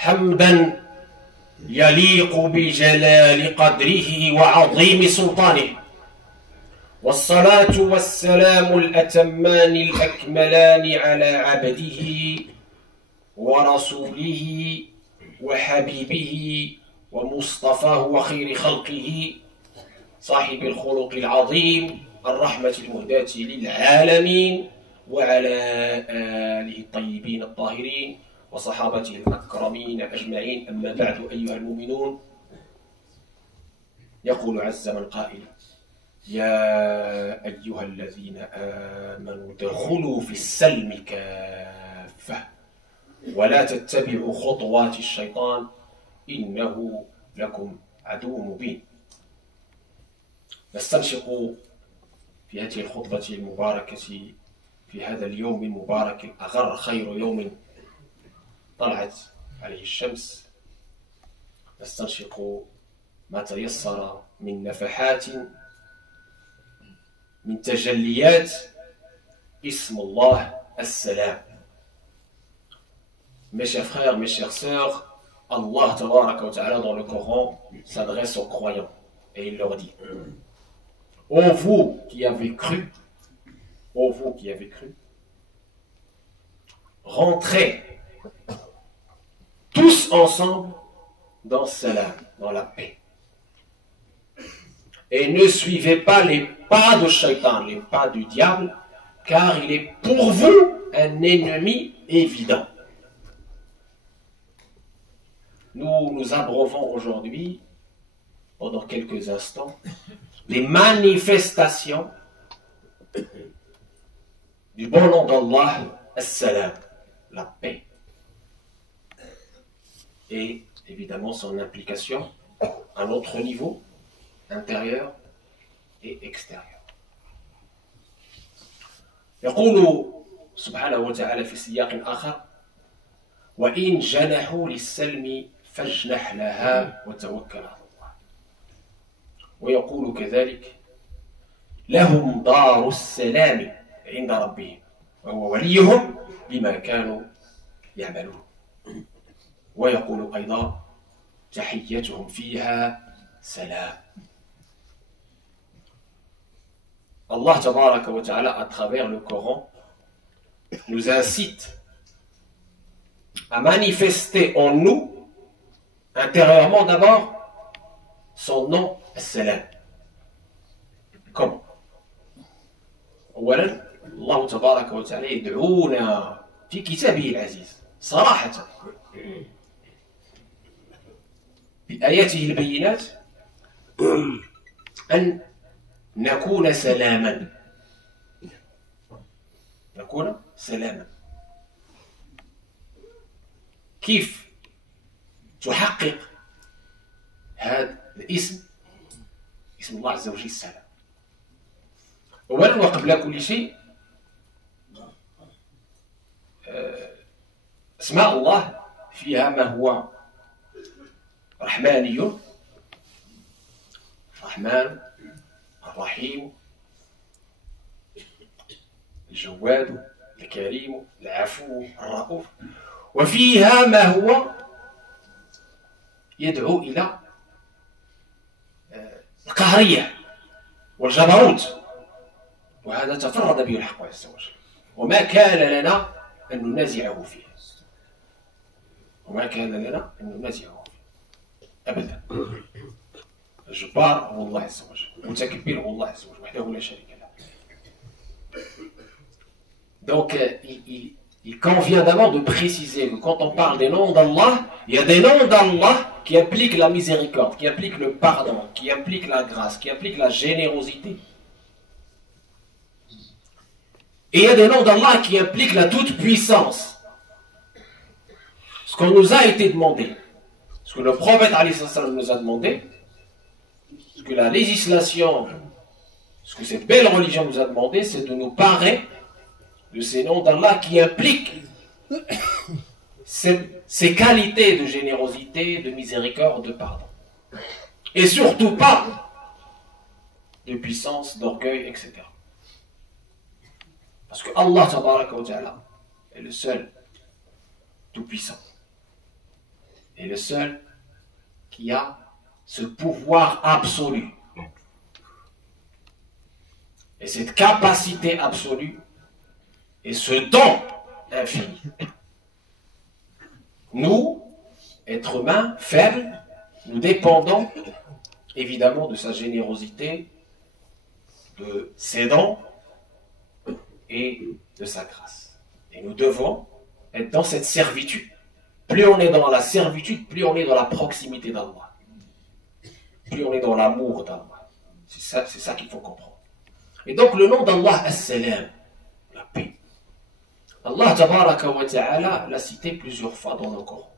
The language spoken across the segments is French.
حمدا يليق بجلال قدره وعظيم سلطانه، والصلاة والسلام الأتمان الأكملان على عبده ورسوله وحبيبه ومصطفاه وخير خلقه صاحب الخلق العظيم الرحمة المهداة للعالمين، وعلى آله الطيبين الطاهرين وصحابته الأكرمين أجمعين. أما بعد، أيها المؤمنون، يقول عز من قائل: يا أيها الذين آمنوا ادخلوا في السلم كافة ولا تتبعوا خطوات الشيطان إنه لكم عدو مبين. نستنشق في هذه الخطبة المباركة في هذا اليوم المبارك الأغر، خير يوم طلعت عليه الشمس، نستنشق ما تيسر من نفحات من تجليات اسم الله السلام. Mes chers frères, mes chères sœurs, Allah Tabaraka wa Ta'ala dans le Coran s'adresse aux croyants et il leur dit: ô vous qui avez cru, rentrez tous ensemble dans salam, dans la paix. Et ne suivez pas les pas de Shaitan, les pas du diable, car il est pour vous un ennemi évident. Nous abreuvons aujourd'hui, pendant quelques instants, les manifestations du bon nom d'Allah, As-Salam, la paix. Et évidemment son implication à notre niveau, intérieur et extérieur. يقول سبحانه وتعالى في سياق آخر: وإن جنحوا للسلم فاجنح لها وتوكل على الله. ويقول كذلك: لهم دار السلام عند ربهم وهو وليهم بما كانوا يعملون. ويقول أيضا: تحيتهم فيها سلام. Allah Tabaraka wa Ta'ala, à travers le Coran, nous incite à manifester en nous, intérieurement d'abord, son nom, As-Salam. Comment? أولا الله تبارك وتعالى يدعونا في كتابه العزيز صراحة بآياته البينات أن نكون سلاما، نكون سلاما. كيف تحقق هذا الاسم، اسم الله عز وجل السلام؟ أولا وقبل كل شيء، اسماء الله فيها ما هو رحماني، الرحمن، الرحيم، الجواد، الكريم، العفو، الرؤوف. وفيها ما هو يدعو إلى القهرية والجبروت، وهذا تفرد به الحق عز وجل، وما كان لنا أن ننازعه فيه، وما كان لنا أن ننازعه فيه أبدا. الجبار هو الله عز وجل، المتكبر هو الله عز وجل وحده لا شريك له. Donc il convient d'abord de préciser que quand on parle des noms d'Allah, il y a des noms d'Allah qui impliquent la miséricorde, qui impliquent le pardon, qui impliquent la grâce, qui impliquent la générosité. Et il y a des noms d'Allah qui impliquent la toute-puissance. Ce qu'on nous a été demandé, ce que le prophète nous a demandé, ce que la législation, ce que cette belle religion nous a demandé, c'est de nous parer de ces noms d'Allah qui impliquent ces qualités de générosité, de miséricorde, de pardon. Et surtout pas de puissance, d'orgueil, etc. Parce que Allah Tabaraka wa Ta'ala est le seul tout-puissant. est le seul qui a ce pouvoir absolu. Et cette capacité absolue et ce don infini. Nous, êtres humains, faibles, nous dépendons évidemment de sa générosité, de ses dons et de sa grâce. Et nous devons être dans cette servitude. Plus on est dans la servitude, plus on est dans la proximité d'Allah. Plus on est dans l'amour d'Allah. C'est ça qu'il faut comprendre. Et donc le nom d'Allah, As-Salam, la paix. Allah Tabaraka wa Ta'ala l'a cité plusieurs fois dans le Coran.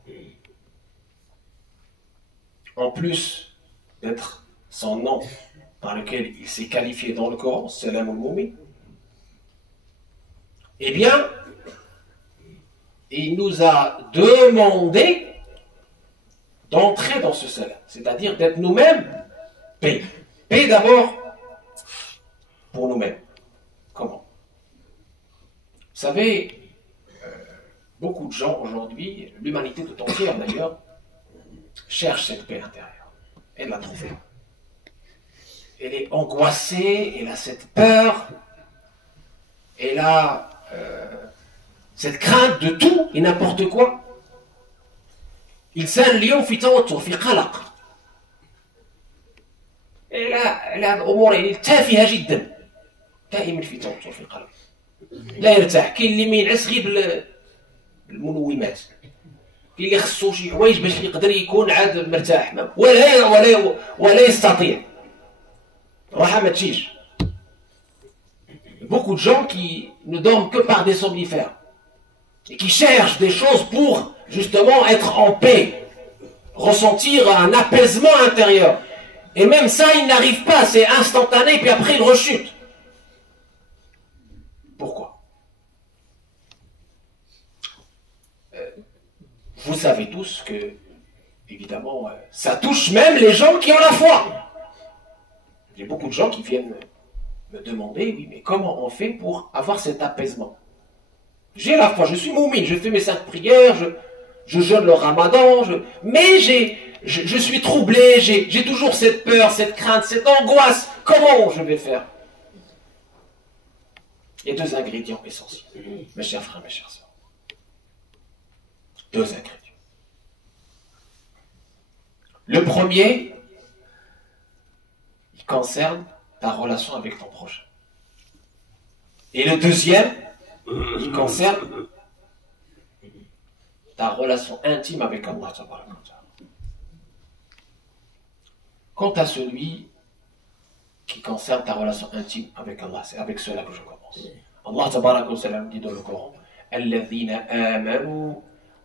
En plus d'être son nom par lequel il s'est qualifié dans le Coran, Salam al-Mu'min, eh bien, il nous a demandé d'entrer dans ce salam, c'est-à-dire d'être nous-mêmes paix. Paix d'abord pour nous-mêmes. Comment? Vous savez, beaucoup de gens aujourd'hui, l'humanité tout entière d'ailleurs, cherche cette paix intérieure. Elle l'a trouvée. Elle est angoissée, elle a cette peur, elle a cette crainte de tout et n'importe quoi. الإنسان اليوم في توتر في قلق. لا أمور يعني تافهة جدا. دائما في توتر في قلق. لا يرتاح. كاين اللي ما ينعس غير بالمنومات. كاين اللي خصو شي حوايج باش يقدر يكون عاد مرتاح ولا يستطيع. راحة ما تجيش. Beaucoup de gens qui ne dorment que par des somnifères et qui cherchent des choses pour justement être en paix, ressentir un apaisement intérieur. Et même ça, ils n'arrivent pas, c'est instantané, puis après ils rechutent. Pourquoi? Vous savez tous que, évidemment, ça touche même les gens qui ont la foi. Il y a beaucoup de gens qui viennent me demander, oui, mais comment on fait pour avoir cet apaisement? J'ai la foi, je suis moumine, je fais mes 5 prières, je jeûne le ramadan, mais je suis troublé, j'ai toujours cette peur, cette crainte, cette angoisse. Comment je vais faire? Il y a 2 ingrédients essentiels, mes chers frères, mes chères sœurs. 2 ingrédients. Le premier, il concerne ta relation avec ton prochain. Et le deuxième, il concerne ta relation intime avec Allah. Quant à celui qui concerne ta relation intime avec Allah, c'est avec cela que je commence. Allah tabaraka wa ta'ala dit dans le Coran, Alladhina amanu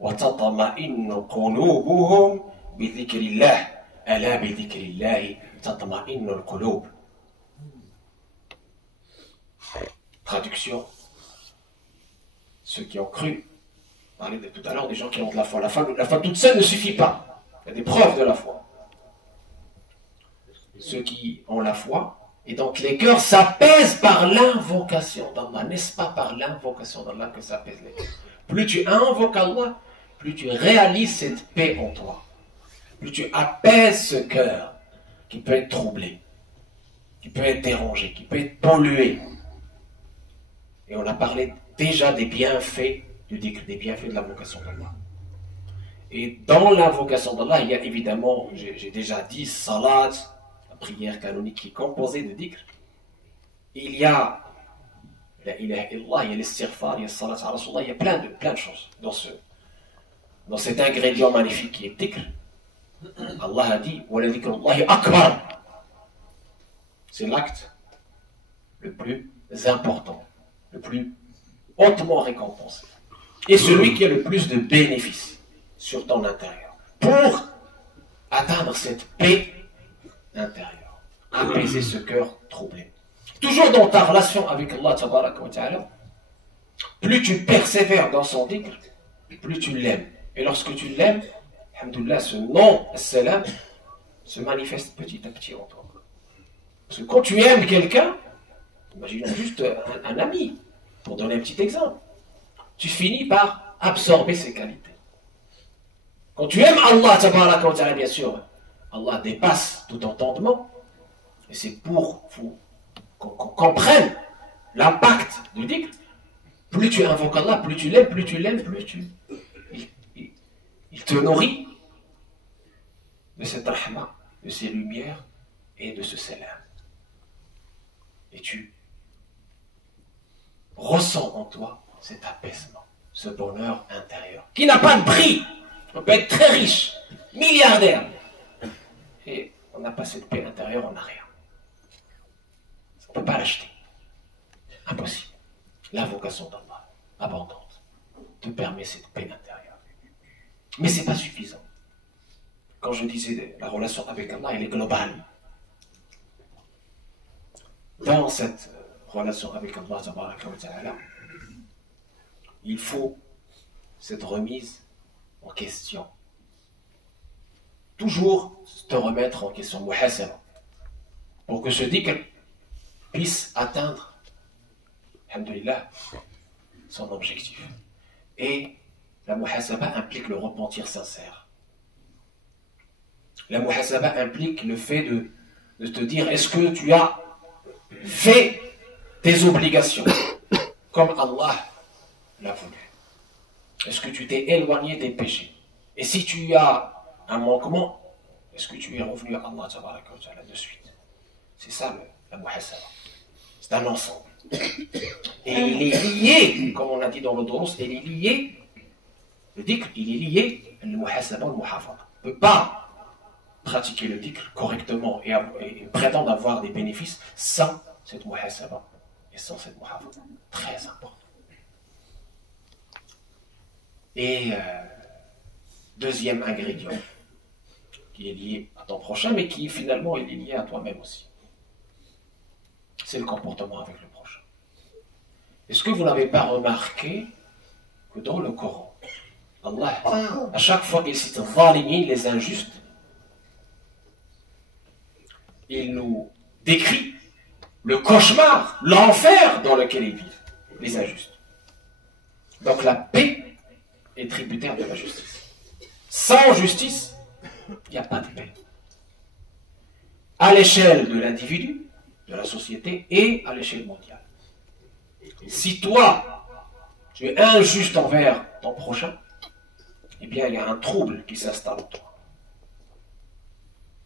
wa tatma'innu qulubuhum bi dhikrillah, ala bi dhikrillah tatma'innu al-qulub. Traduction, ceux qui ont cru, on parlait tout à l'heure des gens qui ont de la foi. La foi toute seule ne suffit pas. Il y a des preuves de la foi. Ceux qui ont la foi, et donc les cœurs s'apaisent par l'invocation d'Allah. N'est-ce pas par l'invocation d'Allah que s'apaisent les cœurs? Plus tu invoques Allah, plus tu réalises cette paix en toi. Plus tu apaises ce cœur qui peut être troublé, qui peut être dérangé, qui peut être pollué. Et on a parlé déjà des bienfaits du dhikr, des bienfaits de l'invocation d'Allah. Et dans l'invocation d'Allah, il y a évidemment, j'ai déjà dit, salat, la prière canonique qui est composée de dhikr. Il y a la ilaha illallah, il y a l'istighfar, il y a salat ala Rasulullah, il y a plein de choses dans cet ingrédient magnifique qui est dhikr. Allah a dit, wa la dhikrullahi akbar. C'est l'acte le plus important, le plus hautement récompensé. Et celui qui a le plus de bénéfices sur ton intérieur. Pour atteindre cette paix intérieure. Apaiser ce cœur troublé. Toujours dans ta relation avec Allah tabaraka wa ta'ala, plus tu persévères dans son dhikr, plus tu l'aimes. Et lorsque tu l'aimes, alhamdoulilah, ce nom, as-salam, se manifeste petit à petit en toi. Parce que quand tu aimes quelqu'un, imaginons juste un ami, pour donner un petit exemple, tu finis par absorber ses qualités. Quand tu aimes Allah, tabaraka wa ta'ala, bien sûr, Allah dépasse tout entendement. Et c'est pour qu'on comprenne l'impact du dhikr. Plus tu invoques Allah, plus tu l'aimes, il te nourrit de cette rahma, de ces lumières et de ce salam. Et tu ressens en toi cet apaisement, ce bonheur intérieur, qui n'a pas de prix. On peut être très riche, milliardaire, et on n'a pas cette paix intérieure, on n'a rien. On ne peut pas l'acheter. Impossible. L'invocation d'Allah, abondante, te permet cette paix intérieure. Mais ce n'est pas suffisant. Quand je disais la relation avec Allah, elle est globale. Dans cette relation avec Allah, il faut cette remise en question. Toujours te remettre en question, muhasaba, pour que ce dhikr puisse atteindre, alhamdulillah, son objectif. Et la muhasaba implique le repentir sincère. La muhasaba implique le fait de te dire, est-ce que tu as fait tes obligations comme Allah l'a voulu? Est-ce que tu t'es éloigné des péchés? Et si tu as un manquement, est-ce que tu es revenu à Allah de suite? C'est ça la muhasaba. C'est un ensemble. Et il est lié, comme on a dit dans le Durus, il est lié, le dhikr, il est lié le muhasaba ou le muhafada. On ne peut pas pratiquer le dhikr correctement et prétendre avoir des bénéfices sans cette muhasaba et sans cette muhafada. Très important. Et deuxième ingrédient qui est lié à ton prochain, mais qui finalement est lié à toi-même aussi. C'est le comportement avec le prochain. Est-ce que vous n'avez pas remarqué que dans le Coran, Allah, à chaque fois qu'il cite les injustes, il nous décrit le cauchemar, l'enfer dans lequel ils vivent, les injustes. Donc la paix est tributaire de la justice. Sans justice, il n'y a pas de paix. À l'échelle de l'individu, de la société et à l'échelle mondiale. Si toi, tu es injuste envers ton prochain, eh bien il y a un trouble qui s'installe en toi.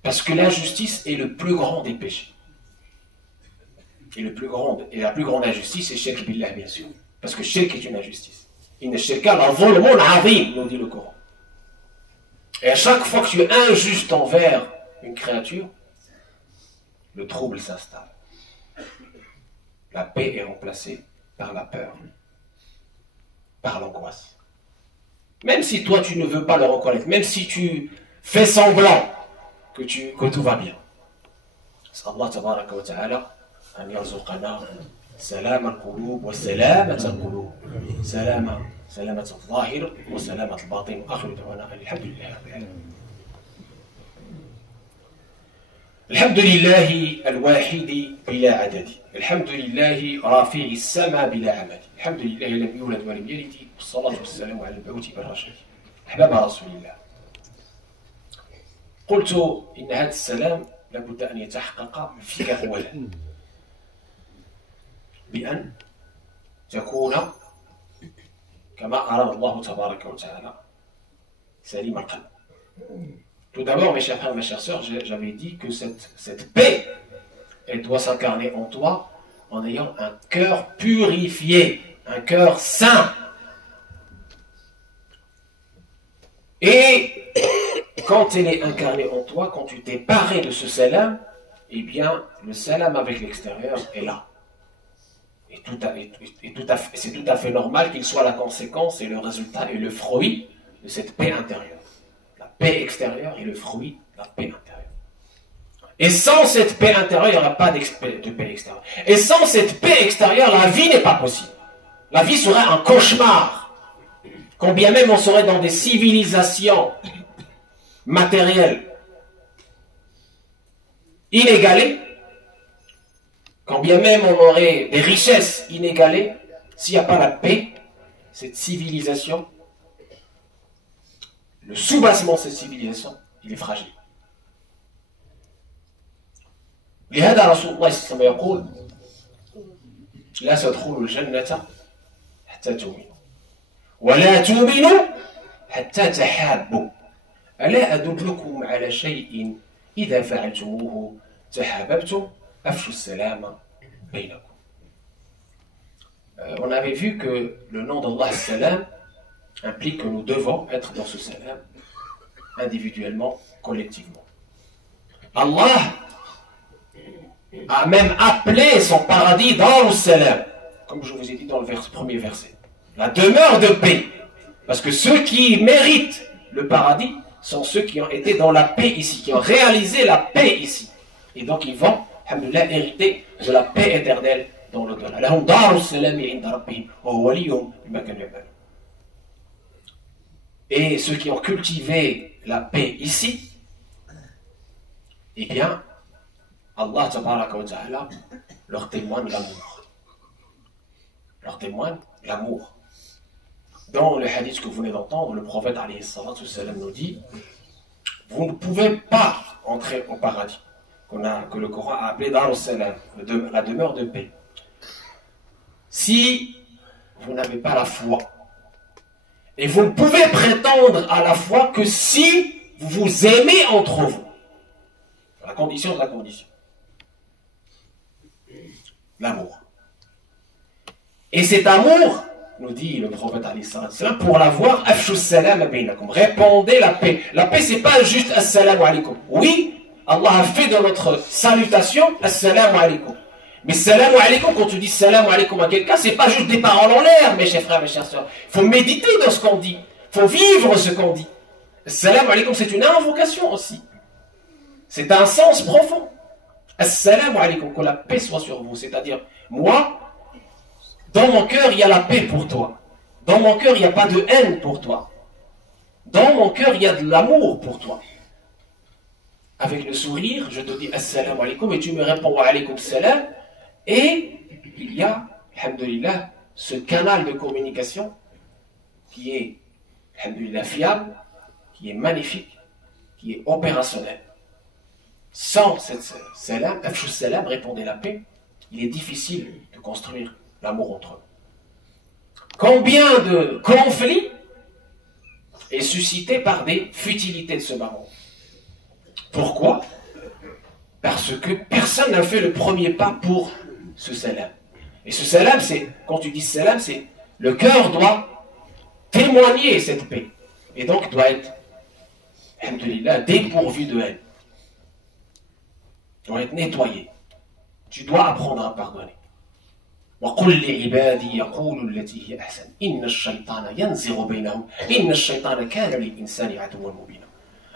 Parce que l'injustice est le plus grand des péchés. Et la plus grande injustice, c'est shirk billah, bien sûr. Parce que shirk est une injustice. Inna shirka la zulmun azim, nous dit le Coran. Et à chaque fois que tu es injuste envers une créature, le trouble s'installe. La paix est remplacée par la peur, par l'angoisse. Même si toi tu ne veux pas le reconnaître, même si tu fais semblant que tout va bien. Allah tabaraka wa ta'ala an yarzuqana salam al-qulub wa salamat al-qulub. Salamat al-zahir wa salamat al-batin. Wa akhiru da'wana alhamdulillah rabbil alamin. الحمد لله الواحد بلا عدد الحمد لله رافع السماء بلا عمد الحمد لله لم يولد ولم يلد والصلاة والسلام على المبعوث بالرشاد أحباب رسول الله. قلت إن هذا السلام لابد أن يتحقق فيك أولا بأن تكون كما أراد الله تبارك وتعالى سليم القلب. Tout d'abord, mes chers frères, mes chères sœurs, j'avais dit que cette paix, elle doit s'incarner en toi en ayant un cœur purifié, un cœur saint. Et quand elle est incarnée en toi, quand tu t'es paré de ce salam, eh bien, le salam avec l'extérieur est là. Et c'est tout à fait normal qu'il soit la conséquence et le résultat et le fruit de cette paix intérieure. La paix extérieure est le fruit de la paix intérieure. Et sans cette paix intérieure, il n'y aura pas de paix extérieure. Et sans cette paix extérieure, la vie n'est pas possible. La vie serait un cauchemar. Quand bien même on serait dans des civilisations matérielles inégalées, quand bien même on aurait des richesses inégalées, s'il n'y a pas la paix, cette civilisation le soubassement de cette civilisation, il est fragile. لهذا رسول الله صلى الله عليه وسلم يقول لا تدخلوا الجنة حتى تؤمنوا ولا تؤمنوا حتى تحابوا ألا أدلكم على شيء إذا فعلتموه تحاببتم أفشوا السلام بينكم. On avait vu que le nom d'Allah Salam implique que nous devons être dans ce salam individuellement, collectivement. Allah a même appelé son paradis dans le salam, comme je vous ai dit dans le premier verset, la demeure de paix. Parce que ceux qui méritent le paradis sont ceux qui ont été dans la paix ici, qui ont réalisé la paix ici. Et donc ils vont, alhamdoulilah, hériter de la paix éternelle dans l'au-delà. Et ceux qui ont cultivé la paix ici, eh bien, Allah tabaraka wa ta'ala leur témoigne l'amour. Leur témoigne l'amour. Dans le hadith que vous venez d'entendre, le prophète alayhi salatu salam nous dit: vous ne pouvez pas entrer au paradis, que le Coran a appelé Dar al-Salam, la demeure de paix, si vous n'avez pas la foi. Et vous ne pouvez prétendre à la foi que si vous vous aimez entre vous. La condition de la condition. L'amour. Et cet amour, nous dit le prophète alayhi salam, pour l'avoir, afshu salam bainakum, répandez la paix. La paix, c'est pas juste assalamu alaykum. Oui, Allah a fait dans notre salutation assalamu alaykum. Mais salamu alaykum, quand tu dis salamu alaykum à quelqu'un, c'est pas juste des paroles en l'air, mes chers frères, mes chères sœurs. Il faut méditer dans ce qu'on dit. Il faut vivre ce qu'on dit. Salamu alaykum, c'est une invocation aussi. C'est un sens profond. Assalamu alaykum, que la paix soit sur vous. C'est-à-dire, moi, dans mon cœur, il y a la paix pour toi. Dans mon cœur, il n'y a pas de haine pour toi. Dans mon cœur, il y a de l'amour pour toi. Avec le sourire, je te dis assalamu alaykum et tu me réponds wa alaykum salam. Et il y a, alhamdoulilah, ce canal de communication qui est, alhamdoulilah, fiable, qui est magnifique, qui est opérationnel. Sans cette salam, afshu salam, répondez la paix, il est difficile de construire l'amour entre eux. Combien de conflits est suscité par des futilités de ce baron? Pourquoi? Parce que personne n'a fait le premier pas pour ce salam. Et ce salam, c'est, quand tu dis salam, c'est le cœur doit témoigner cette paix. Et donc doit être, alhamdoulilah, dépourvu de haine. Doit être nettoyé. Tu dois apprendre à pardonner. وقل لعبادي يقولوا التي هي أحسن إن الشيطان ينزغ بينهم إن الشيطان كان للإنسان عدوا مبينا.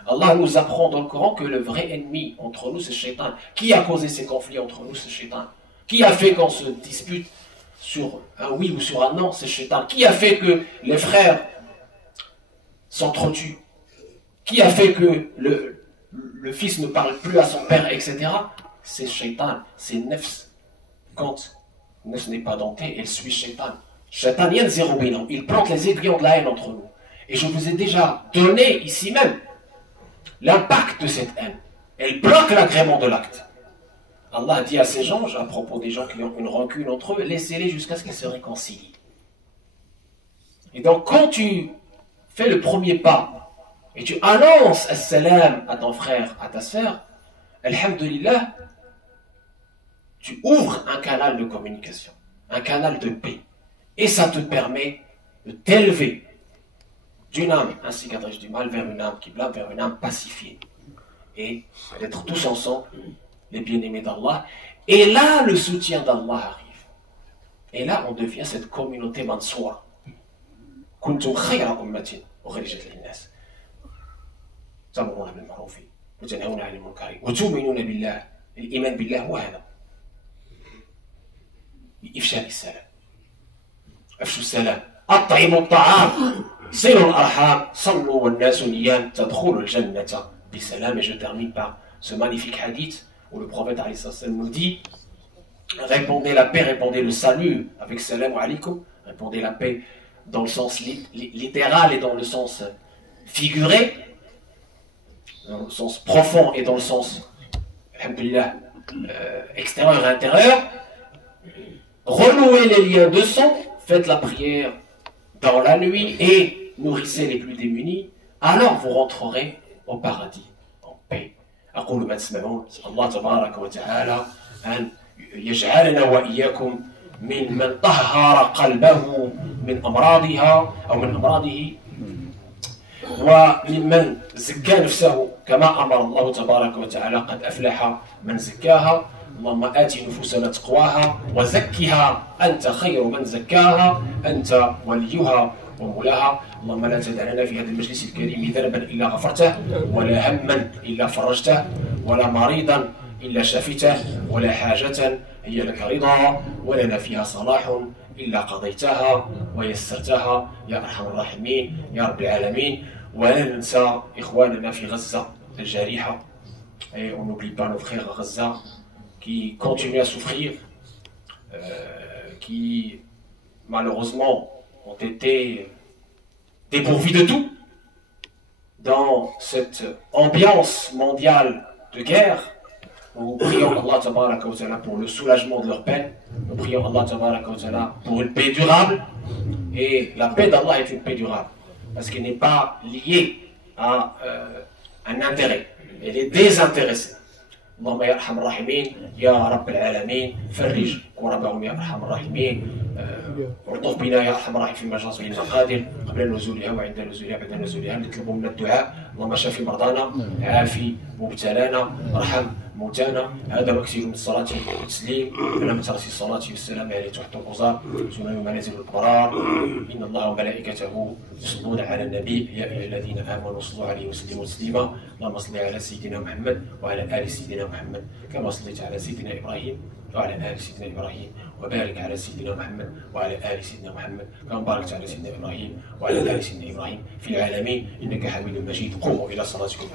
Allah nous apprend dans le Coran que le vrai ennemi entre nous, c'est Shaitan. Qui a causé ces conflits entre nous, c'est Shaitan. Qui a fait qu'on se dispute sur un oui ou sur un non, c'est Shaitan. Qui a fait que les frères s'entretuent? Qui a fait que le fils ne parle plus à son père, etc. C'est Shaitan, c'est Nefs. Quand Nefs n'est pas denté, elle suit Shaitan. Shaitan, il plante les aiguillons de la haine entre nous. Et je vous ai déjà donné ici même l'impact de cette haine. Elle bloque l'agrément de l'acte. Allah dit à ces gens, à propos des gens qui ont une rancune entre eux, laissez-les jusqu'à ce qu'ils se réconcilient. Et donc, quand tu fais le premier pas et tu annonces as-salam à ton frère, à ta sœur, alhamdulillah, tu ouvres un canal de communication, un canal de paix. Et ça te permet de t'élever d'une âme instigatrice du mal vers une âme qui blâme, vers une âme pacifiée. Et d'être tous ensemble les bien-aimés d'Allah. Et là, le soutien d'Allah arrive. Et là, on devient cette communauté mansoura. Kuntum khayra ummatin ukhrijat lin-nas. Ta'muruna bil ma'ruf wa tanhauna 'anil munkar wa tu'minuna billah. L'iman billah huwa hada. بإفشاء السلام. أفشوا السلام. أطعموا الطعام. صلوا الأرحام. صلوا والناس نيام. تدخلوا الجنة بسلام. Et je termine par ce magnifique hadith où le prophète alayhi salam nous dit: répondez la paix, répondez le salut avec salam wa alaykum. Répondez la paix dans le sens littéral et dans le sens figuré, dans le sens profond et dans le sens, alhamdoulilah, extérieur et intérieur. Renouez les liens de sang, faites la prière dans la nuit et nourrissez les plus démunis, alors vous rentrerez au paradis, en paix. أقول ما تسمعون الله تبارك وتعالى أن يجعلنا وإياكم من طهر قلبه من أمراضها أو من أمراضه، وممن زكى نفسه كما أمر الله تبارك وتعالى. قد أفلح من زكاها. اللهم آت نفوسنا تقواها وزكها أنت خير من زكاها، أنت وليها ومولاها. اللهم لا تدع لنا في هذا المجلس الكريم ذنبا إلا غفرته، ولا هما إلا فرجته، ولا مريضا إلا شفيته، ولا حاجة هي لك رضا ولنا فيها صلاح إلا قضيتها ويسرتها يا أرحم الراحمين يا رب العالمين. ولا ننسى إخواننا في غزة الجريحة. Et on n'oublie pas nos frères à Gaza qui continuent à souffrir, qui malheureusement ont été dépourvus de tout dans cette ambiance mondiale de guerre. Nous prions Allah Tabaraka wa Ta'ala pour le soulagement de leur peine. Nous prions Allah Tabaraka wa Ta'ala pour une paix durable. Et la paix d'Allah est une paix durable parce qu'elle n'est pas liée à un intérêt. Elle est désintéressée. اللهم يا ارحم الراحمين يا رب العالمين فرج كربهم يا ارحم الراحمين. ارطف بنا يا ارحم الراحمين في مجاص المقادر قبل نزولها وعند نزولها بعد نزولها. نطلب من الدعاء اللهم شافي مرضانا عافي مبتلانا ارحم موتانا. هذا مكثير من الصلاة والتسليم على مترس الصلاة والسلام عليه تحت القصار سنن منازل الابرار. ان الله وملائكته يصلون على النبي يا ايها الذين امنوا صلوا عليه وسلموا تسليما. اللهم صل على سيدنا محمد وعلى ال سيدنا محمد كما صليت على سيدنا ابراهيم وعلى ال سيدنا ابراهيم، وبارك على سيدنا محمد وعلى ال سيدنا محمد كما باركت على سيدنا ابراهيم وعلى ال سيدنا ابراهيم في العالمين انك حميد مجيد. قوموا الى صلاتكم.